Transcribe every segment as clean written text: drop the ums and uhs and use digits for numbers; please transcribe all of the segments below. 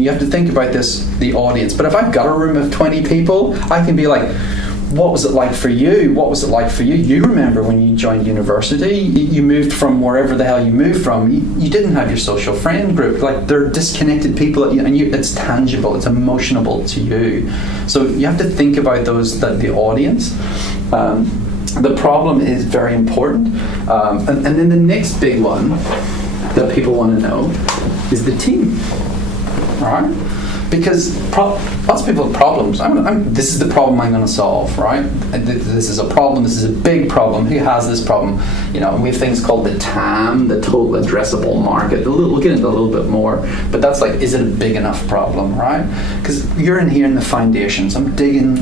mean, you have to think about this, the audience. But if I've got a room of 20 people, I can be like, what was it like for you? What was it like for you? You remember when you joined university, you moved from wherever the hell you moved from. You didn't have your social friend group. Like, they're disconnected people, and it's tangible, it's emotional to you. So you have to think about the audience. The problem is very important. And then the next big one that people want to know is the team. All right? Because lots of people have problems. This is the problem I'm going to solve, right? This is a problem. This is a big problem. Who has this problem? We have things called the TAM, the total addressable market. We'll get into a little bit more, but that's like, is it a big enough problem, right? Because you're in here in the foundations. I'm digging,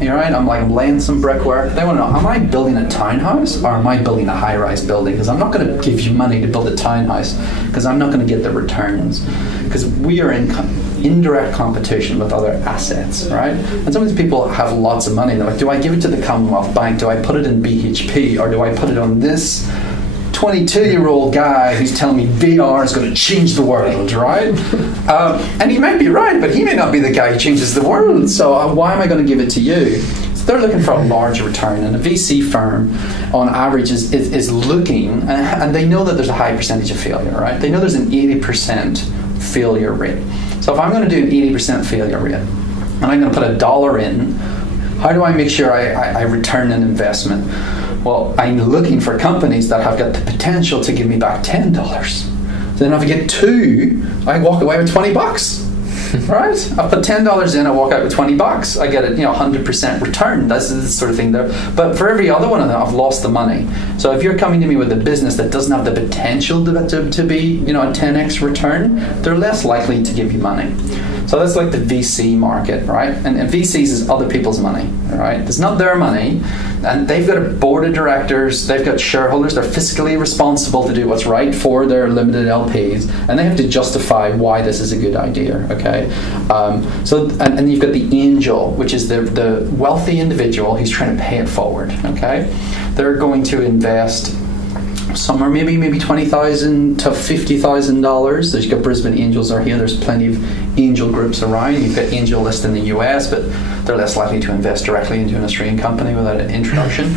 right? I'm laying some brickwork. They want to know, am I building a townhouse or am I building a high-rise building? Because I'm not going to give you money to build a townhouse because I'm not going to get the returns. Because we are in indirect competition with other assets, right? And some of these people have lots of money. They're like, do I give it to the Commonwealth Bank? Do I put it in BHP? Or do I put it on this 22-year-old guy who's telling me VR is going to change the world, right? And he might be right, but he may not be the guy who changes the world. So why am I going to give it to you? So they're looking for a large return, and a VC firm on average is looking, and they know that there's a high percentage of failure, right? They know there's an 80% failure rate. So if I'm going to do an 80% failure rate, and I'm going to put $1 in, how do I make sure I return an investment? Well, I'm looking for companies that have got the potential to give me back $10. Then if I get 2, I walk away with $20. Right? I put $10 in, I walk out with $20. I get a 100% return. That's the sort of thing there. But for every other one of them, I've lost the money. So if you're coming to me with a business that doesn't have the potential to be a 10x return, they're less likely to give you money. So that's like the VC market, right? And VCs is other people's money, right? It's not their money, and they've got a board of directors, they've got shareholders, they're fiscally responsible to do what's right for their limited LPs, and they have to justify why this is a good idea, okay? And you've got the angel, which is the wealthy individual who's trying to pay it forward, okay? They're going to invest somewhere maybe $20,000 to $50,000. There's, you've got Brisbane Angels are here. There's plenty of angel groups around. You've got Angel List in the US, but they're less likely to invest directly into an Australian company without an introduction.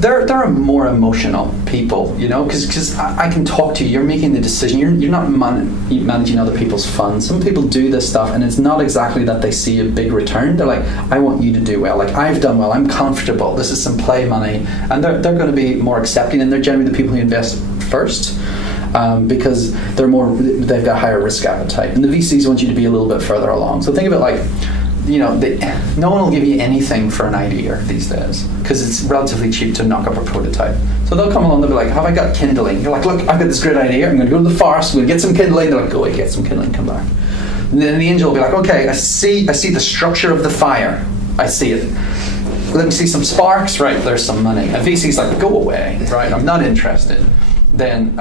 They're more emotional people, because I can talk to you. You're making the decision. You're not managing other people's funds. Some people do this stuff, and it's not exactly that they see a big return. They're like, I want you to do well. Like, I've done well. I'm comfortable. This is some play money, and they're going to be more accepting. And they're generally the people who invest first. Because they've got higher risk appetite, and the VCs want you to be a little bit further along. So think of it like, no one will give you anything for an idea these days because it's relatively cheap to knock up a prototype. So they'll come along, they'll be like, have I got kindling? You're like, look, I've got this great idea. I'm going to go to the forest, I'm going to get some kindling. They're like, go away, get some kindling, come back. And then the angel will be like, okay, I see the structure of the fire. I see it. Let me see some sparks. Right, there's some money. A VC's like, go away. Right, I'm not interested. Then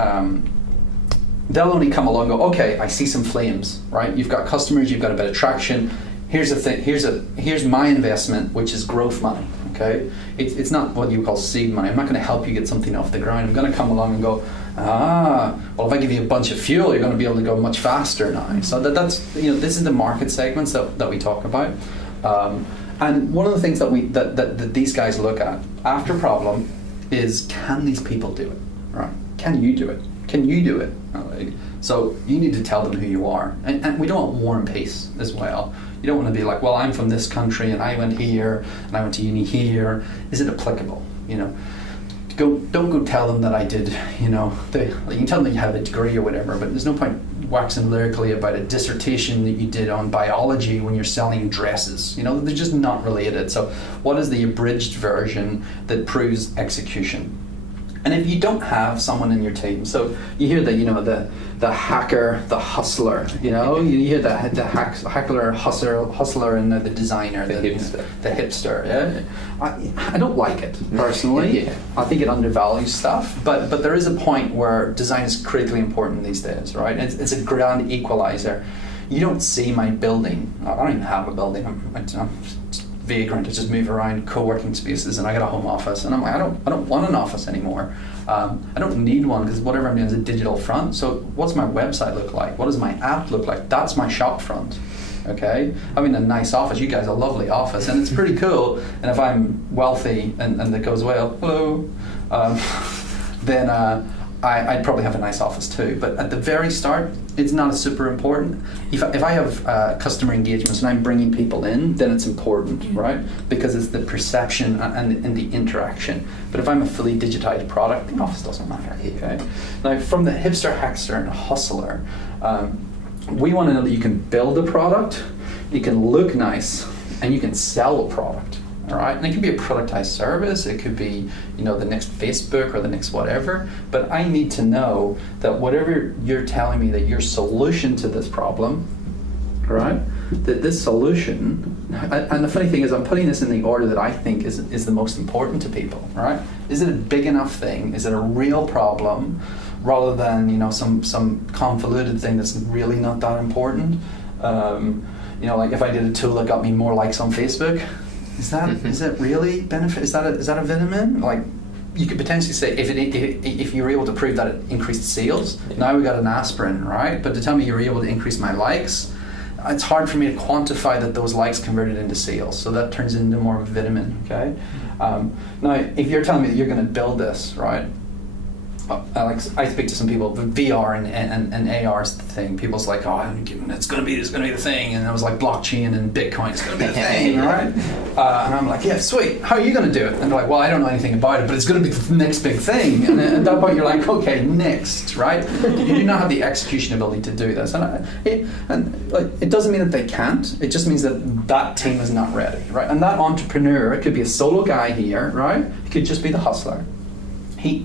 they'll only come along and go, okay, I see some flames. Right, you've got customers, you've got a bit of traction. Here's the thing. Here's my investment, which is growth money. Okay, it's not what you call seed money. I'm not going to help you get something off the ground. I'm going to come along and go, well, if I give you a bunch of fuel, you're going to be able to go much faster now. So that's this is the market segments that we talk about. And one of the things that these guys look at after problem is, can these people do it? Right? Can you do it? Can you do it? Right? So you need to tell them who you are, and we don't want war and peace as well. You don't want to be like, well, I'm from this country and I went here and I went to uni here. Is it applicable? Don't go tell them that I did. You can tell them that you have a degree or whatever, but there's no point waxing lyrically about a dissertation that you did on biology when you're selling dresses. They're just not related. So what is the abridged version that proves execution? And if you don't have someone in your team, so you hear the hacker, the hustler, you hear the hacker, hustler, and the designer, the hipster. Yeah? I don't like it personally. Yeah. I think it undervalues stuff, but there is a point where design is critically important these days, right? It's a grand equalizer. You don't see my building. I don't even have a building. I'm vagrant. I just move around co-working spaces, and I got a home office, and I'm like, I don't want an office anymore. I don't need one because whatever I'm doing is a digital front. So what's my website look like? What does my app look like? That's my shop front. Okay, I'm in a nice office. You guys have a lovely office, and it's pretty cool. And if I'm wealthy and that goes well, hello, then I'd probably have a nice office too. But at the very start, it's not as super important. If I have customer engagements and I'm bringing people in, then it's important, right? Because it's the perception and the interaction. But if I'm a fully digitized product, the office doesn't matter. Okay. Now, from the hipster, hackster, and hustler, we want to know that you can build a product, you can look nice, and you can sell a product. All right, and it could be a productized service. It could be, the next Facebook or the next whatever. But I need to know that whatever you're telling me that your solution to this problem, right? That this solution, and the funny thing is, I'm putting this in the order that I think is the most important to people. Right? Is it a big enough thing? Is it a real problem, rather than some convoluted thing that's really not that important? Like if I did a tool that got me more likes on Facebook. Is that really benefit? Is that a vitamin? Like, you could potentially say if you were able to prove that it increased sales, now we got an aspirin, right? But to tell me you were able to increase my likes, it's hard for me to quantify that those likes converted into sales. So that turns into more of a vitamin. Okay. Now, if you're telling me that you're going to build this, right? I speak to some people. VR and AR is the thing. People's like, it's going to be the thing, and I was like, blockchain and Bitcoin is going to be the thing, right? And I'm like, yeah, sweet. How are you going to do it? And they're like, well, I don't know anything about it, but it's going to be the next big thing. And at that point, you're like, okay, next, right? You do not have the execution ability to do this, and it doesn't mean that they can't. It just means that team is not ready, right? And that entrepreneur, it could be a solo guy here, right? It could just be the hustler.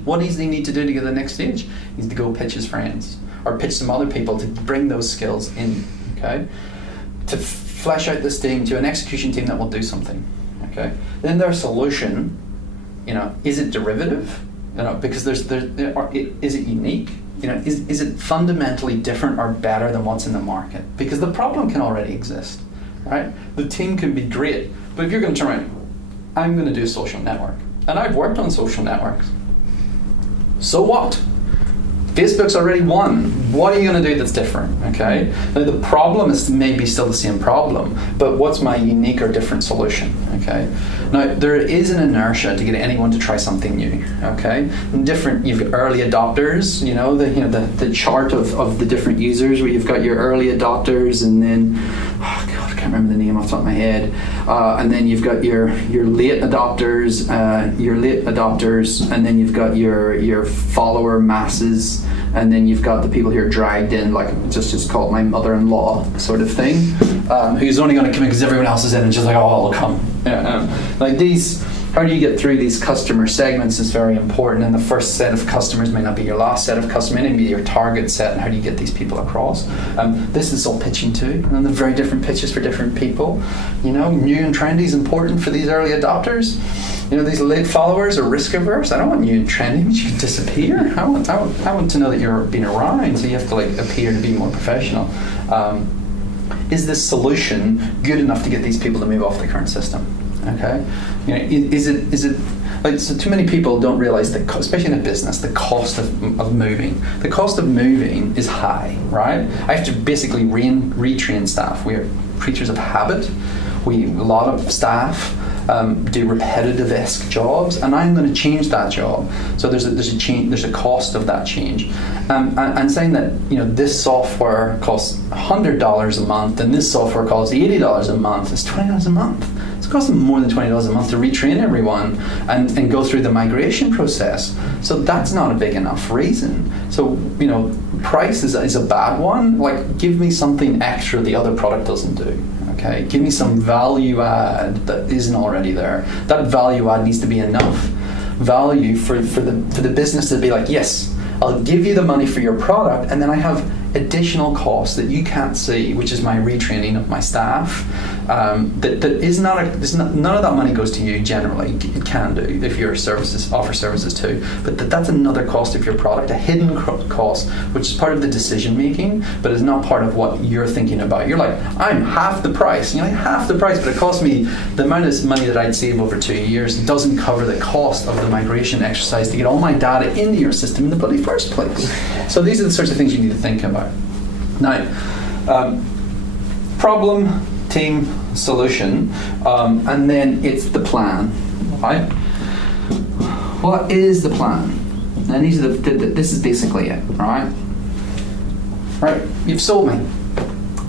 What does he need to do to get to the next stage? He needs to go pitch his friends or pitch some other people to bring those skills in, okay? To flesh out this team to an execution team that will do something, okay? Then their solution, is it derivative? Because is it unique? Is it fundamentally different or better than what's in the market? Because the problem can already exist, right? The team can be great, but if you're going to turn around, I'm going to do a social network, and I've worked on social networks. So what? Facebook's already won. What are you going to do that's different? Okay. Now the problem is maybe still the same problem, but what's my unique or different solution? Okay. Now there is an inertia to get anyone to try something new. Okay. And you've got early adopters. The chart of the different users where you've got your early adopters, and then I can't remember the name off the top of my head. And then you've got your late adopters, and then you've got your follower masses, and then you've got the people who are dragged in, like just call it my mother-in-law sort of thing, who's only going to come in because everyone else is in, and just like, I'll come. Like these. How do you get through these customer segments is very important, and the first set of customers may not be your last set of customers, it may be your target set, and how do you get these people across? This is all pitching too, and the very different pitches for different people. New and trendy is important for these early adopters. These late followers are risk averse. I don't want new and trendy, but you can disappear. I want to know that you're being around, so you have to appear to be more professional. Is this solution good enough to get these people to move off the current system? Okay, is it like, so too many people don't realize that, especially in a business, the cost of moving. The cost of moving is high, right? I have to basically retrain staff. We are creatures of habit. A lot of staff do repetitive-esque jobs, and I'm going to change that job. So there's a change. There's a cost of that change, and saying that this software costs $100 a month and this software costs $80 a month. It's $20 a month. It's costing more than $20 a month to retrain everyone and go through the migration process. So that's not a big enough reason. So price is a bad one. Like, give me something extra the other product doesn't do. Okay, give me some value add that isn't already there. That value add needs to be enough value for the business to be like, yes, I'll give you the money for your product, and then I have additional costs that you can't see, which is my retraining of my staff, that is not none of that money goes to you generally. It can do if your services offer services too, but that's another cost of your product, a hidden cost, which is part of the decision making, but is not part of what you're thinking about. You're like, I'm half the price. You're like, half the price, but it cost me the amount of money that I'd save over 2 years doesn't cover the cost of the migration exercise to get all my data into your system in the bloody first place. So these are the sorts of things you need to think about. Now, problem, team, solution, and then it's the plan, right? What is the plan? And these are this is basically it, right? Right, you've sold me.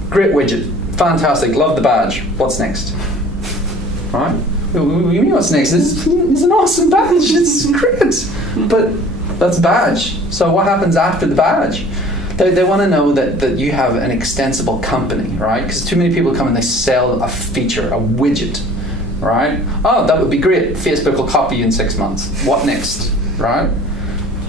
Great widget, fantastic, love the badge. What's next? Right? What do you mean what's next? This is an awesome badge, it's great. But that's a badge. So what happens after the badge? They want to know that you have an extensible company, right? Because too many people come and they sell a feature, a widget, right? Oh, that would be great. Facebook will copy you in 6 months. What next, right?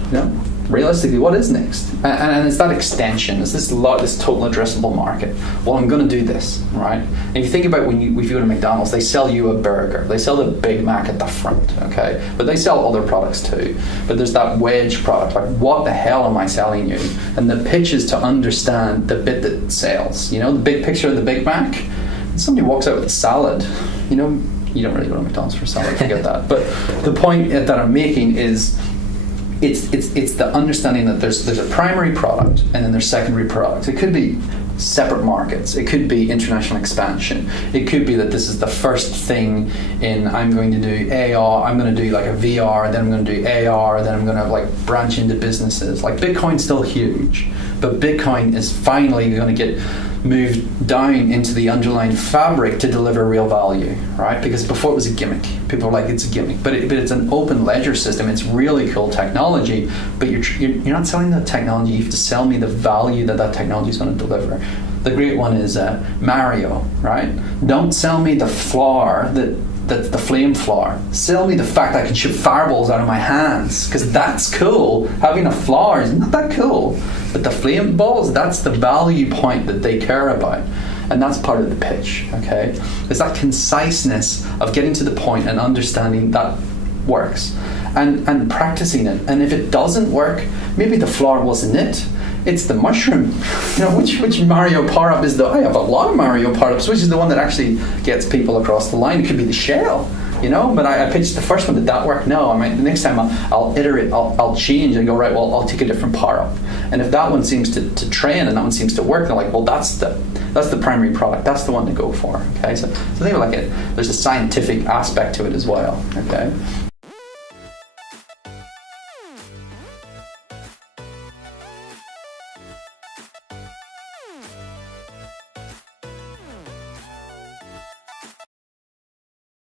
You know, realistically, what is next? And it's that extension. It's this total addressable market. Well, I'm going to do this, right? And if you think about if you go to McDonald's, they sell you a burger. They sell the Big Mac at the front, okay? But they sell other products too. But there's that wedge product. Like, what the hell am I selling you? And the pitch is to understand the bit that sells. You know, the big picture of the Big Mac. Somebody walks out with a salad. You know, you don't really go to McDonald's for salad. Forget that. But the point that I'm making is, it's the understanding that there's a primary product and then there's secondary products. It could be separate markets. It could be international expansion. It could be that this is the first thing in, I'm going to do AR, I'm going to do like a VR, then I'm going to do AR, then I'm going to like branch into businesses. Like, Bitcoin's still huge, but Bitcoin is finally going to get moved down into the underlying fabric to deliver real value, right? Because before it was a gimmick. People are like, it's a gimmick, but it's an open ledger system. It's really cool technology, but you're not selling the technology. You have to sell me the value that technology is going to deliver. The great one is Mario, right? Don't sell me the flower that's the flame flower. Sell me the fact that I can shoot fireballs out of my hands, because that's cool. Having a flower is not that cool. But the flame balls, that's the value point that they care about. And that's part of the pitch, okay? It's that conciseness of getting to the point and understanding that works. And practicing it. And if it doesn't work, maybe the flower wasn't it. It's the mushroom. You know, which Mario power-up is I have a lot of Mario power-ups, which is the one that actually gets people across the line. It could be the shell, you know, but I pitched the first one. Did that work? No. I mean, the next time I'll iterate, I'll change and go, right, well, I'll take a different power-up. And if that one seems to train and that one seems to work, they're like, well, that's the primary product. That's the one to go for, okay? So think about it. There's a scientific aspect to it as well, okay?